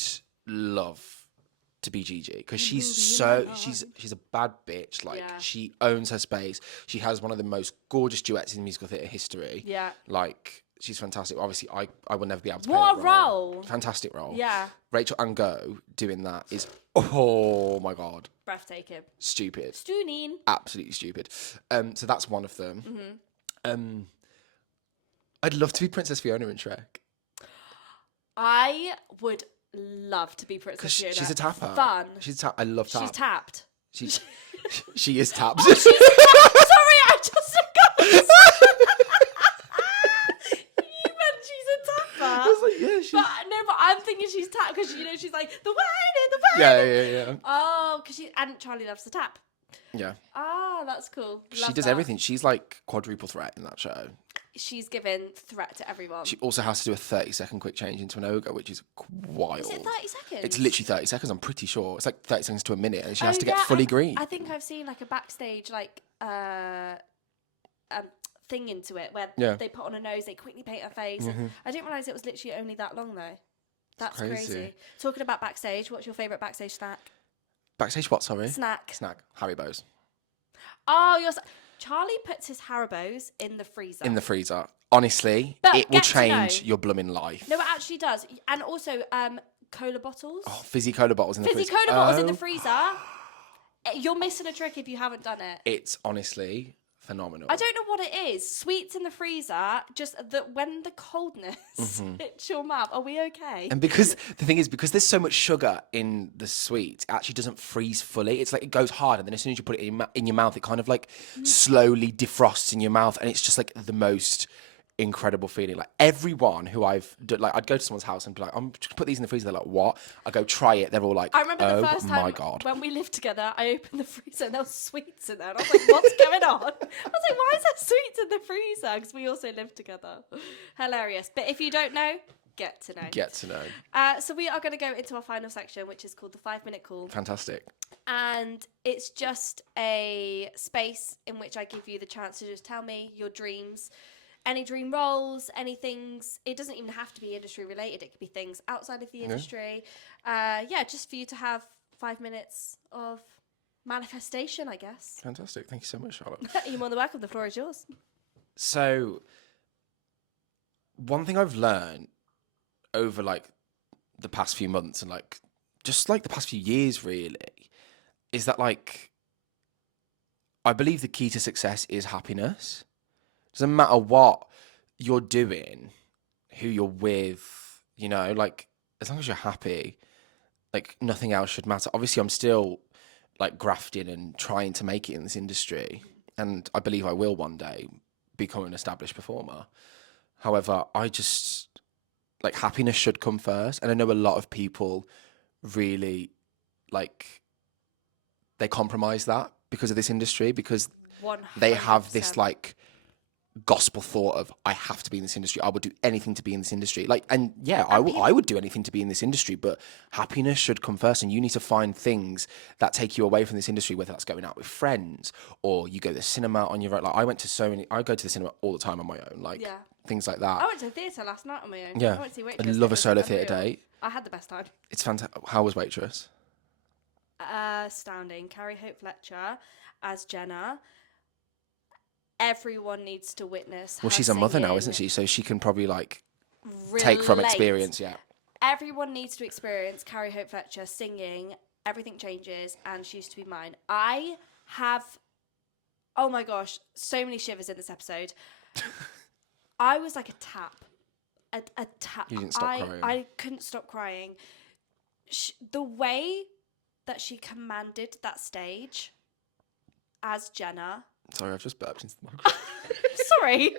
love to be Gigi because she's a bad bitch. Like, Yeah. she owns her space. She has one of the most gorgeous duets in musical theatre history. Yeah. Like, she's fantastic. Obviously, I would never be able to What play a that role. Fantastic role. Yeah. Rachel and Go doing that is, oh my God, Breathtaking. stupid. Stoonin. Absolutely stupid. So that's one of them. Mm-hmm. I'd love to be Princess Fiona in Shrek. I would love to be Princess Fiona. She's a tapper. Fun. I love tap. She's tapped. She is tapped. Oh, sorry, I just forgot. You meant she's a tapper. I was like, yeah, she's... But I'm thinking she's tapped because she's like the wine. Yeah. Oh, because and Charlie loves the tap. Yeah. Ah, that's cool. She does everything. She's like quadruple threat in that show. She's given threat to everyone. She also has to do a 30-second quick change into an ogre, which is wild. Is it 30 seconds? It's literally 30 seconds, I'm pretty sure. It's like 30 seconds to a minute, and she has to get yeah, fully green. I think I've seen like a backstage thing into it where they put on a nose, they quickly paint her face. And I didn't realise it was literally only that long though. That's crazy. Talking about backstage, what's your favourite backstage snack? Backstage what, sorry? Snack. Haribo's. Oh, Charlie puts his Haribos in the freezer. In the freezer. Honestly, But it will get to change know. your blooming life. No, it actually does. And also, cola bottles. Oh, fizzy cola bottles in the freezer. Fizzy cola bottles in the freezer. You're missing a trick if you haven't done it. It's honestly phenomenal. I don't know what it is. Sweets in the freezer, just that when the coldness hits your mouth. Are we okay? And because the thing is, because there's so much sugar in the sweet, it actually doesn't freeze fully. It's like it goes hard, and then as soon as you put it in your mouth, it kind of like slowly defrosts in your mouth, and it's just like the most incredible feeling. Like everyone who I've done, like I'd go to someone's house and be like, I'm just put these in the freezer. They're like, what? I go try it. They're all like, I remember the first time my God. when we lived together, I opened the freezer and there was sweets in there. And I was like, what's going on? I was like, why is there sweets in the freezer? Because we also lived together. Hilarious. But if you don't know, get to know. Get to know. So we are going to go into our final section, which is called the 5-minute call. Fantastic. And it's just a space in which I give you the chance to just tell me your dreams. Any dream roles, any things. It doesn't even have to be industry related. It could be things outside of the industry. Just for you to have 5 minutes of manifestation, I guess. Fantastic. Thank you so much, Charlotte. You're more than welcome. The floor is yours. So, one thing I've learned over like the past few months and like just like the past few years really is that like I believe the key to success is happiness. Doesn't matter what you're doing, who you're with, you know, like as long as you're happy, like nothing else should matter. Obviously, I'm still like grafting and trying to make it in this industry, and I believe I will one day become an established performer. However, I just like happiness should come first, and I know a lot of people really like they compromise that because of this industry because 100%. they have this like gospel thought of I have to be in this industry. I would do anything to be in this industry. Like, and yeah, I would do anything to be in this industry, but happiness should come first. And you need to find things that take you away from this industry, whether that's going out with friends or you go to the cinema on your own. Like I go to the cinema all the time on my own, like things like that. I went to the theatre last night on my own. Yeah. I went to see Waitress. I love a solo theatre date. I had the best time. It's fantastic. How was Waitress? Astounding. Carrie Hope Fletcher as Jenna. Everyone needs to witness. Well, she's a mother now, isn't she? So she can probably like take from experience. Yeah. Everyone needs to experience Carrie Hope Fletcher singing Everything Changes and She Used to Be Mine. I have, oh my gosh, so many shivers in this episode. I was like a tap. A tap. You didn't stop crying. I couldn't stop crying. The way that she commanded that stage as Jenna. Sorry, I've just burped into the microphone. Sorry.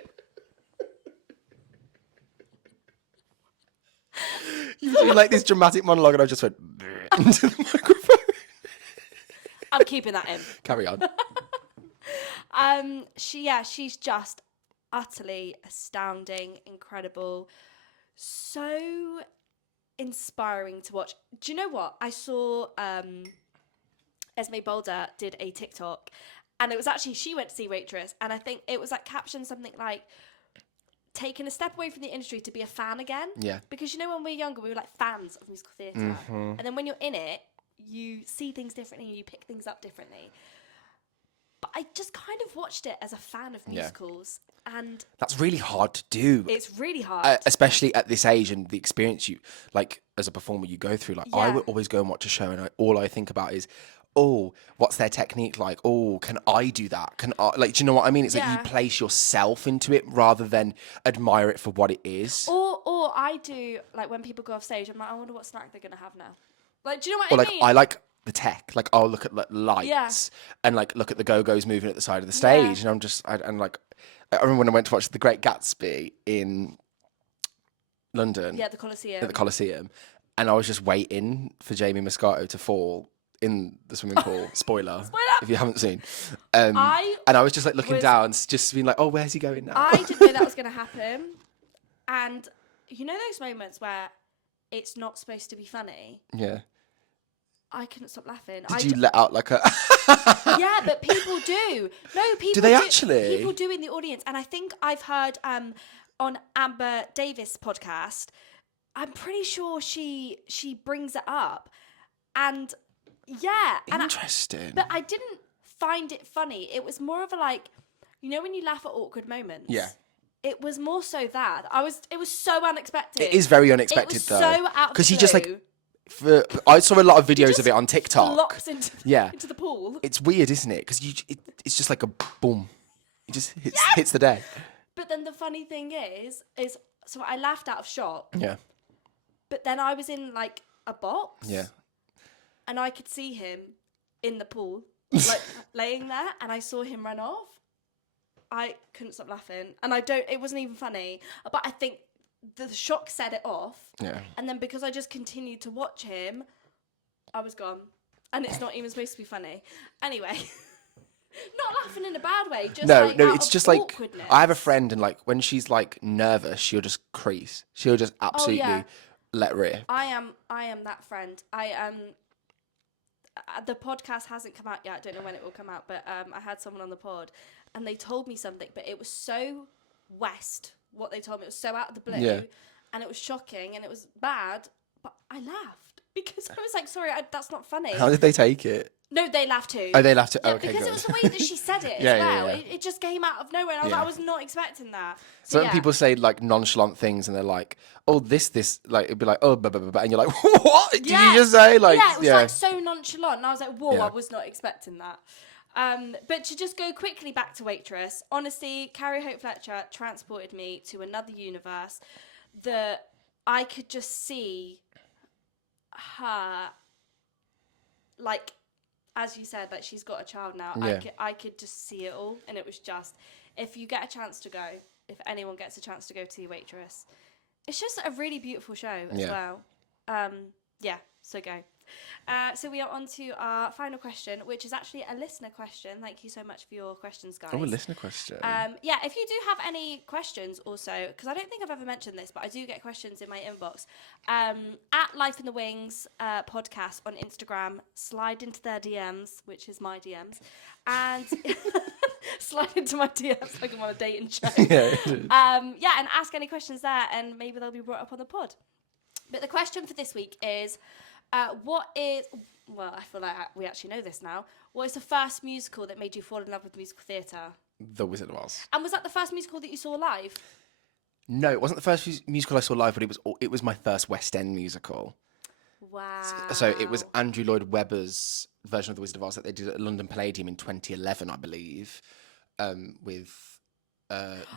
You were doing like this dramatic monologue and I just went into the microphone. I'm keeping that in. Carry on. She's just utterly astounding, incredible, so inspiring to watch. Do you know what? I saw Esme Boulder did a TikTok. And it was actually, she went to see Waitress, and I think it was like captioned something like, taken a step away from the industry to be a fan again. Yeah. Because you know, when we were younger, we were like fans of musical theatre, and then when you're in it, you see things differently and you pick things up differently. But I just kind of watched it as a fan of musicals, and that's really hard to do. it's really hard, especially at this age and the experience you like as a performer you go through. Like I would always go and watch a show, and all I think about is, oh, what's their technique like? Oh, can I do that? Can I, like, do you know what I mean? It's like you place yourself into it rather than admire it for what it is. Or I do, like, when people go off stage, I'm like, I wonder what snack they're gonna have now. Like, do you know what or I like mean? I like the tech. Like I'll look at like, lights and like look at the go-go's moving at the side of the stage, and I'm just and like I remember when I went to watch The Great Gatsby in London. Yeah, the Coliseum. At the Coliseum, and I was just waiting for Jamie Moscato to fall in the swimming pool. Spoiler, if you haven't seen. And I was just like looking down, just being like, "Oh, where's he going now?" I didn't know that was going to happen, and you know those moments where it's not supposed to be funny. Yeah. I couldn't stop laughing. Did you let out like a? Yeah, but people do. No, people do. They actually? People do in the audience, and I think I've heard on Amber Davis' podcast. I'm pretty sure she brings it up, and yeah, interesting. but I didn't find it funny. It was more of a like, you know, when you laugh at awkward moments. Yeah. It was more so that it was so unexpected. It is very unexpected, it was though. So out because the he just blue. like. I saw a lot of videos of it on TikTok. Flops into the pool. It's weird, isn't it? Because it's just like a boom. It just hits the deck. But then the funny thing is so I laughed out of shock. Yeah. But then I was in like a box. Yeah. And I could see him in the pool, like laying there, and I saw him run off. I couldn't stop laughing, and it wasn't even funny. But I think the shock set it off. Yeah. And then because I just continued to watch him, I was gone. And it's not even supposed to be funny. Anyway, not laughing in a bad way. Just no, like, it's just like I have a friend, and like when she's like nervous, she'll just crease. She'll just absolutely let rip. I am that friend. The podcast hasn't come out yet. I don't know when it will come out, but I had someone on the pod, and they told me something, but it was so West. What they told me, it was so out of the blue, and it was shocking, and it was bad, but I laughed because I was like, sorry, that's not funny. How did they take it? No, they laughed too. Oh, they laughed too. Yeah, okay, because good. it was the way that she said it as well. It just came out of nowhere, and I was like, I was not expecting that. So when people say like nonchalant things, and they're like, "Oh, this," like it'd be like, "Oh," blah, blah, blah, and you're like, "What did you just say?" Like, it was like so nonchalant, and I was like, "Whoa, I was not expecting that." But to just go quickly back to Waitress, honestly, Carrie Hope Fletcher transported me to another universe that I could just see her, like, as you said, like she's got a child now. Yeah. I could just see it all, and it was just, if you get a chance to go, if anyone gets a chance to go to Waitress, it's just a really beautiful show as well. So go. So we are on to our final question, which is actually a listener question. Thank you so much for your questions, guys. Oh, a listener question. If you do have any questions also, because I don't think I've ever mentioned this, but I do get questions in my inbox, at Life in the Wings podcast on Instagram, slide into their DMs, which is my DMs, and slide into my DMs like I'm on a dating show. And ask any questions there, and maybe they'll be brought up on the pod. But the question for this week is, I feel like we actually know this now. What is the first musical that made you fall in love with musical theatre? The Wizard of Oz. And was that the first musical that you saw live? No, it wasn't the first musical I saw live, but it was my first West End musical. Wow. So it was Andrew Lloyd Webber's version of The Wizard of Oz that they did at London Palladium in 2011, I believe, with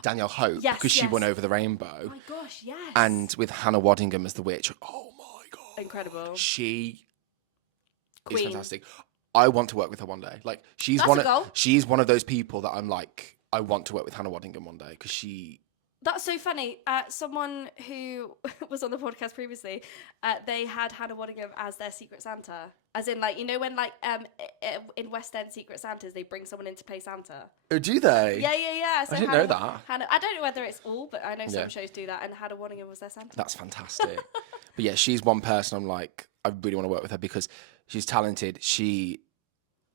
Danielle Hope, because she won Over the Rainbow. Oh my gosh, yes. And with Hannah Waddingham as the witch. Oh my God. Incredible. She Queen. is fantastic. I want to work with her one day. Like she's one of those people that I'm like, I want to work with Hannah Waddingham one day because she. That's so funny. Someone who was on the podcast previously, they had Hannah Waddingham as their Secret Santa. As in, like, you know when, like, in West End Secret Santas, they bring someone in to play Santa? Oh, do they? Yeah. So I didn't know that. I don't know whether it's all, but I know some shows do that, and Hannah Waddingham was their Santa. That's fantastic. But yeah, she's one person I'm like, I really want to work with her because she's talented. She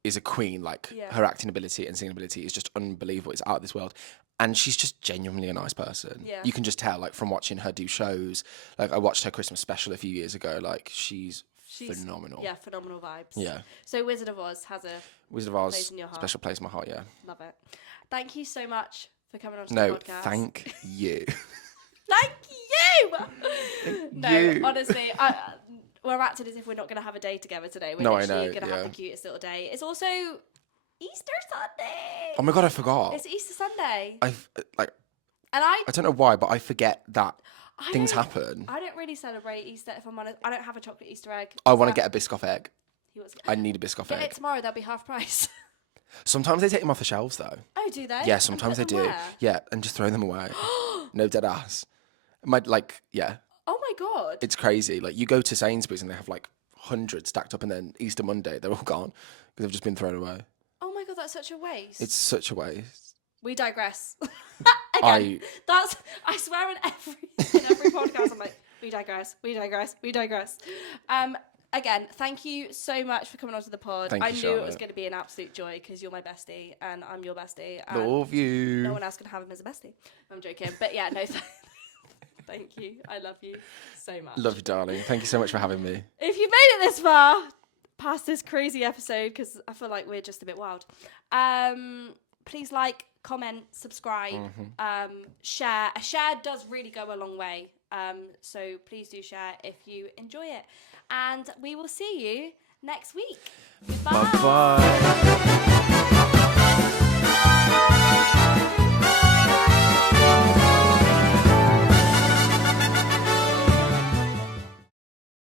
is a queen. Like, her acting ability and singing ability is just unbelievable. It's out of this world. And she's just genuinely a nice person. Yeah. You can just tell, like, from watching her do shows. Like, I watched her Christmas special a few years ago. Like, she's phenomenal. Yeah, phenomenal vibes. Yeah. So Wizard of Oz has a Wizard of Oz, place in your heart. special place in my heart, yeah. Love it. Thank you so much for coming on to No, the podcast. thank you. Thank you! No, you. honestly, we're acting as if we're not going to have a day together today. We're No, I literally know, going to yeah. have the cutest little day. It's also Easter Sunday. Oh my God, I forgot. It's Easter Sunday. And I I don't know why, but I forget that things don't- happen. I don't really celebrate Easter, if I'm honest. I don't have a chocolate Easter egg. I want to get a Biscoff egg. He wants to I need a Biscoff get egg. it tomorrow. They'll be half price. Sometimes they take them off the shelves, though. Oh, do they? Yeah, And sometimes they put them do. where? Yeah, and just throw them away. No, dead ass. Yeah, Oh my God. it's crazy. Like, you go to Sainsbury's and they have like 100 stacked up, and then Easter Monday, they're all gone because they've just been thrown away. Oh my God, that's such a waste. It's such a waste. We digress. Again, I swear in every podcast I'm like, we digress. Again, thank you so much for coming onto the pod. Thank I you, knew Charlotte. it was going to be an absolute joy because you're my bestie and I'm your bestie. And Love you. no one else can have him as a bestie. I'm joking. But yeah, no, thank you. I love you so much. Love you, darling. Thank you so much for having me. If you made it this far, past this crazy episode, because I feel like we're just a bit wild, please like, comment, subscribe, share. A share does really go a long way. So please do share if you enjoy it. And we will see you next week. Bye. Bye-bye.